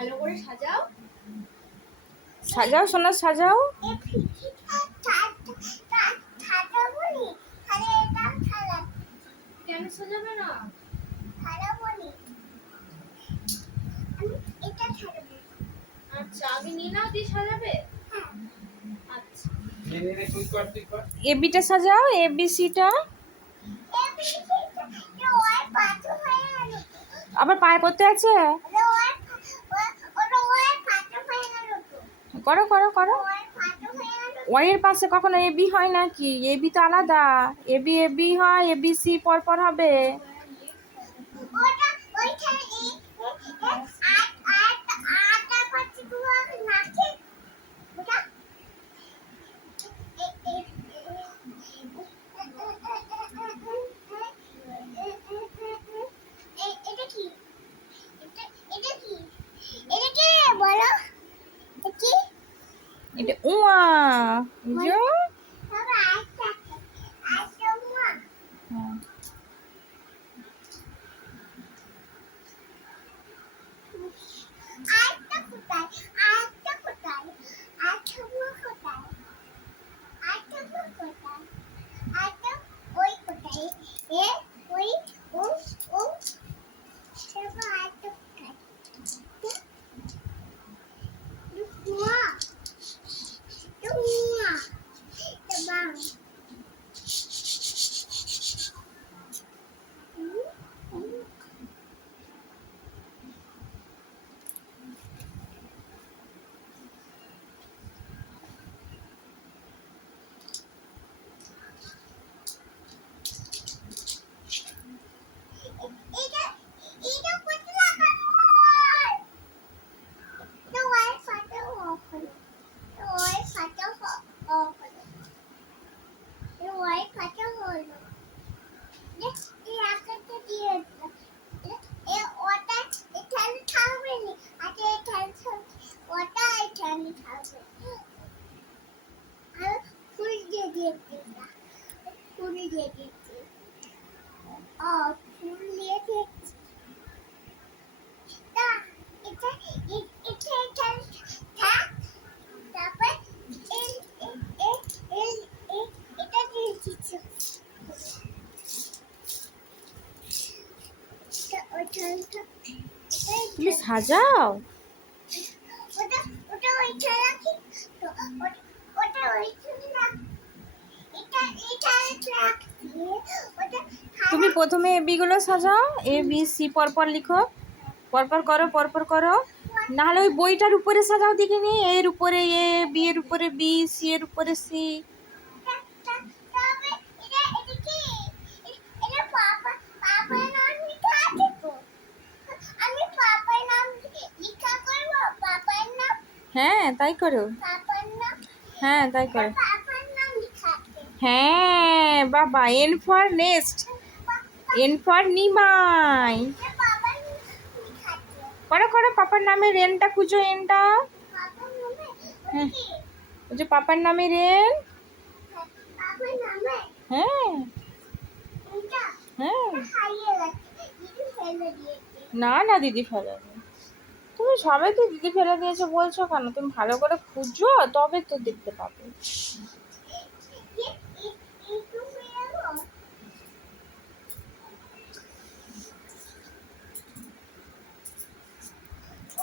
ভালো করে সাজাও। সাজাও সোনা সাজাও। কেন সাজাবে না? আচ্ছা আমি নিনাও দিয়ে সাজাবে। আচ্ছা এবিটা সাজাও, এবিসিটা। আবার পায়ে করতে আছে। করো করো করো। ওয়ের পাশে কখনো এবি হয় নাকি? এবি তো আলাদা। এবি এবি হয়, এবিসি পরপর হবে। এটা উয়া বুঝো। তুমি সাজাও। তুমি প্রথমে এবি গুলো সাজাও, এ বি সি পরপর লিখো, পরপর করো পরপর করো। নাহলে ওই বইটার উপরে সাজাও দেখিনি। এর উপরে এ, বি এর উপরে বি, সি এর উপরে সি। হ্যাঁ তাই করো। হ্যাঁ তাই করো। হ্যাঁ বাবা, N for next, N for Nimai. করো করো, পাপার নামে রেনটা খুঁজো, এনটা। হ্যাঁ ওই যে পাপার নামে রেন। হ্যাঁ হ্যাঁ। না না দিদি ফেলেনি। তুমি সবাই তো দিদি ফেলে দিয়েছো বলছো কেন? তুমি ভালো করে খুঁজো তবে তো দেখতে পাবে।